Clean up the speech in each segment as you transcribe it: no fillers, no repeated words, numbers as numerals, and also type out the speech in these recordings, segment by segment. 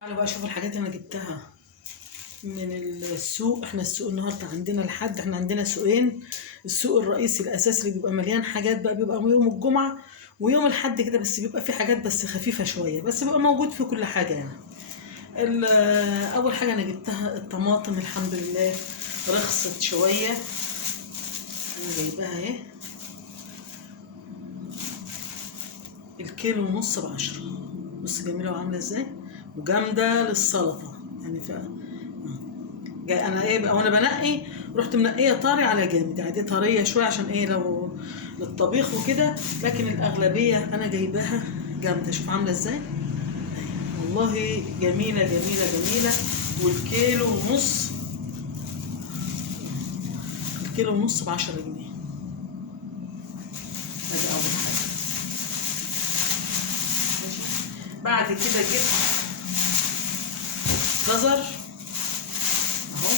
تعالوا بقى شوفوا الحاجات اللي انا جبتها من السوق. احنا السوق النهارده عندنا لحد احنا عندنا سوقين. السوق الرئيسي الاساسي اللي بيبقى مليان حاجات بقى بيبقى يوم الجمعه ويوم الحد كده، بس بيبقى فيه حاجات بس خفيفه شويه، بس بيبقى موجود في كل حاجه يعني. اول حاجه انا جبتها الطماطم، الحمد لله رخصت شويه. انا جايباها اهي، الكيلو ونص ب10. بص جميله وعامله ازاي وجامده للسلطه يعني. جاي انا ايه وانا بنقي رحت منقيه طري على جامد، يعني دي طريه شويه عشان ايه لو للطبيخ وكده، لكن الاغلبيه انا جايباها جامده. شوف عامله ازاي، والله جميله جميله جميله. والكيلو ونص، الكيلو ونص ب10 جنيه. ادي اول حاجه. ماشي، بعد كده جبت جزر اهو.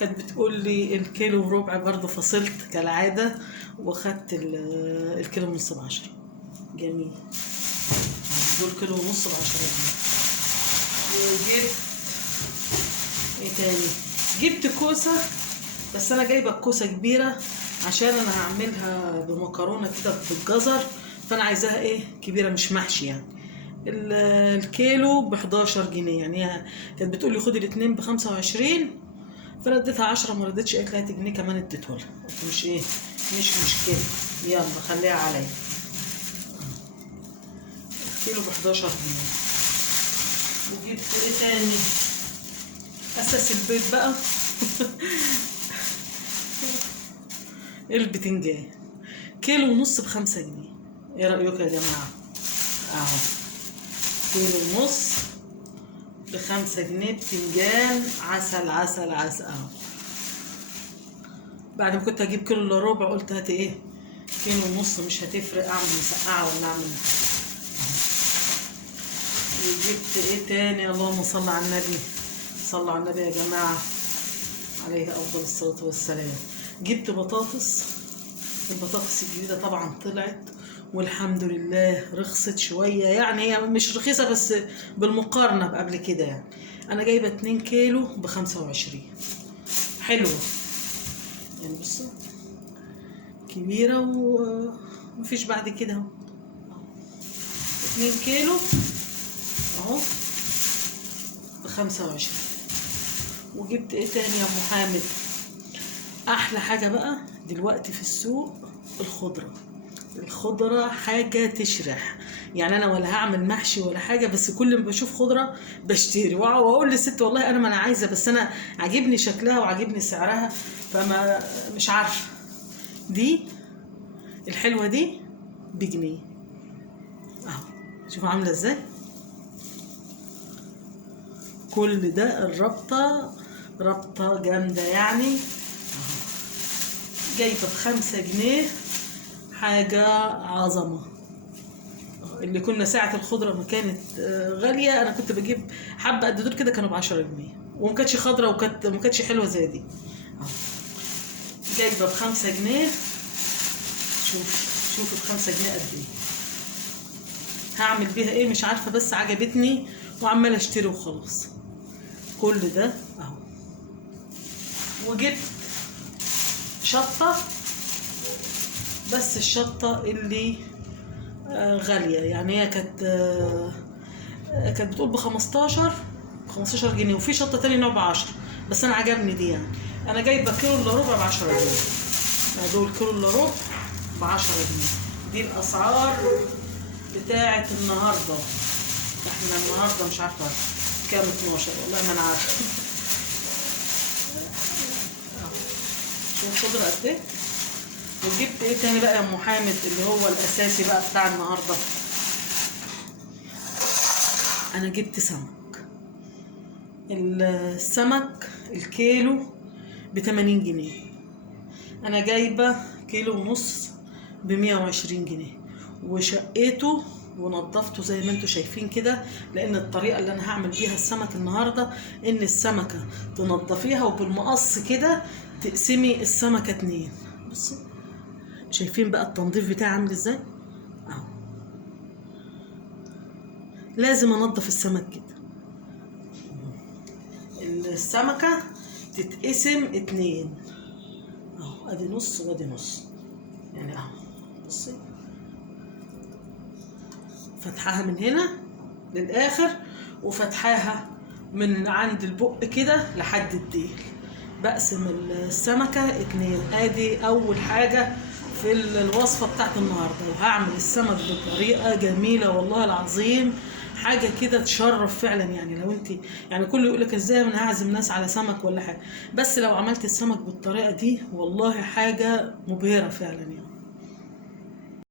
كانت بتقول لي الكيلو وربع، برضه فصلت كالعادة واخدت الكيلو ونص ب10. جميل، دول كيلو ونص ب10 جنيه. وجبت ايه تاني؟ جبت كوسة، بس انا جايبة الكوسة كبيرة عشان انا هعملها بمكرونة كده بالجزر، فانا عايزاها ايه كبيرة مش محشي يعني. الكيلو ب11 جنيه، يعني هي كانت بتقول لي خدي الاتنين ب25، فانا اديتها 10 ما رضتش، قالت لي هات جنيه كمان اديته لها. قلت مش ايه، مش مشكله، يلا خليها عليا. كيلو ب11 جنيه. وجبت ايه تاني؟ اساس البيت بقى البتنجان، كيلو ونص ب5 جنيه. ايه رايكم يا جماعه؟ اهو كيلو ونص ب5 جنيه بتنجان، عسل عسل عسل اهو. بعد ما كنت هجيب كيلو الا ربع قلت هات ايه كيلو ونص، مش هتفرق، اعمل مسقعه ولا اعمل. وجبت ايه تاني؟ اللهم صل على النبي، صلوا على النبي يا جماعه عليه افضل الصلاه والسلام. جبت بطاطس، البطاطس الجديده طبعا طلعت والحمد لله رخصت شويه، يعني هي مش رخيصه بس بالمقارنه بقبل كده يعني. انا جايبه 2 كيلو ب25، حلوه يعني. بصوا كبيره ومفيش بعد كده اهو. 2 كيلو اهو ب25. وجبت ايه تاني يا ام حامد؟ احلى حاجه بقى دلوقتي في السوق الخضره. الخضره حاجه تشرح، يعني انا ولا هعمل محشي ولا حاجه، بس كل ما بشوف خضره بشتري واقول للست والله انا ما انا عايزه، بس انا عاجبني شكلها وعاجبني سعرها، فما مش عارفه. دي الحلوه دي بجنيه اهو. شوفوا عامله ازاي، كل ده الربطه ربطه جامده يعني. جايبه ب5 جنيه حاجة عظمة. اللي كنا ساعة الخضرة ما كانت غالية، أنا كنت بجيب حبة قد دول كده كانوا ب10 جنيه، وما كانتش خضرة وكانت ما كانتش حلوة زي دي. جايبة ب5 جنيه. شوفوا ب5 جنيه قد إيه. هعمل بيها إيه مش عارفة، بس عجبتني وعمالة أشتري وخلاص. كل ده أهو. وجبت شطة، بس الشطة اللي غالية يعني، هي كانت بتقول ب15 جنيه، وفي شطة تاني نوع ب10، بس أنا عجبني دي يعني. أنا جايبة كيلو إلا ربع ب10 جنيه، دول كيلو إلا ربع ب10 جنيه. دي الأسعار بتاعة النهاردة. إحنا النهاردة مش عارفة كام، 12 والله ما أنا عارفة. شوف الخضرة قد إيه. وجبت إيه تاني بقى يا أم حامد اللي هو الأساسي بقى بتاع النهاردة؟ أنا جبت سمك. السمك الكيلو ب80 جنيه. انا جايبه كيلو ونص ب120 جنيه، وشقيته ونضفته زي ما انتم شايفين كده، لان الطريقه اللي انا هعمل بيها السمك النهارده ان السمكه تنضفيها وبالمقص كده تقسمي السمكه 2. بصوا شايفين بقى التنظيف بتاعي عامل ازاي اهو. لازم انضف السمك كده. السمكة تتقسم 2 اهو، ادي نص وادي نص يعني اهو. بصي فتحاها من هنا للاخر، وفتحاها من عند البق كده لحد الديل. بقسم السمكة 2. ادي اول حاجة في الوصفة بتاعت النهاردة. وهعمل السمك بطريقة جميلة والله العظيم، حاجة كده تشرف فعلا. يعني لو انت يعني كله يقولك ازاي انا هعزم ناس على سمك ولا حاجة، بس لو عملت السمك بالطريقة دي والله حاجة مبهرة فعلا يعني.